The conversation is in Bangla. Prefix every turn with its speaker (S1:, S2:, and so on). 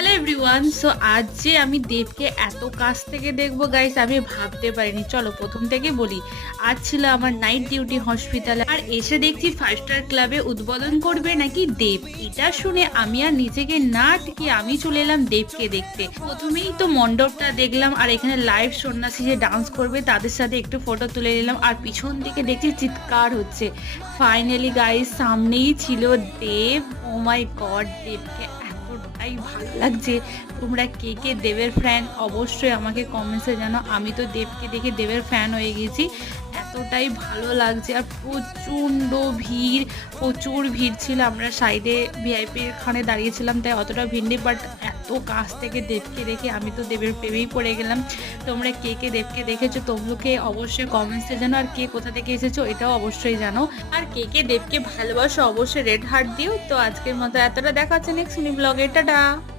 S1: হ্যালো এভরিওয়ান সো আজ যে আমি দেবকে এত কাছ থেকে দেখব গাইস আমি ভাবতে পারিনি। চলো, প্রথম থেকে বলি। আজ ছিল আমার নাইট ডিউটি হসপিটালে আর এসে দেখছি ফাইভ স্টার ক্লাবে উদ্বোধন করবে নাকি দেব। এটা শুনে আমি আর নিজেকে না টিকে আমি চলে এলাম দেবকে দেখতে। প্রথমেই তো মণ্ডপটা দেখলাম, আর এখানে লাইভ সন্ন্যাসী যে ডান্স করবে, তাদের সাথে একটু ফটো তুলে নিলাম। আর পিছন দিকে দেখছি চিৎকার হচ্ছে। ফাইনালি গাইস সামনেই ছিল দেব। ও মাই গড দেবকে এতটাই ভালো লাগছে। তোমরা কে কে দেবের ফ্যান অবশ্যই আমাকে কমেন্টসে জানো আমি তো দেবকে দেখে দেবের ফ্যান হয়ে গেছি। এতটাই ভালো লাগছে আর প্রচণ্ড ভিড়, প্রচুর ভিড় ছিল। আমরা সাইডে ভিআইপির খানে দাঁড়িয়েছিলাম, তাই অতটা ভিড় নেই বাট এত কাছ থেকে দেবকে দেখে আমি তো দেবের প্রেমেই পড়ে গেলাম। তোমরা কে কে দেবকে দেখেছ তোমলোকে অবশ্যই কমেন্টসে জানো, আর কে কোথা থেকে এসেছ এটাও অবশ্যই জানো। আর কে কে দেবকে ভালোবাসো অবশ্যই রেড হার্ট দিও। তো আজকের মতো এতটা, দেখা হচ্ছে নেক্সট ব্লগে টাটা!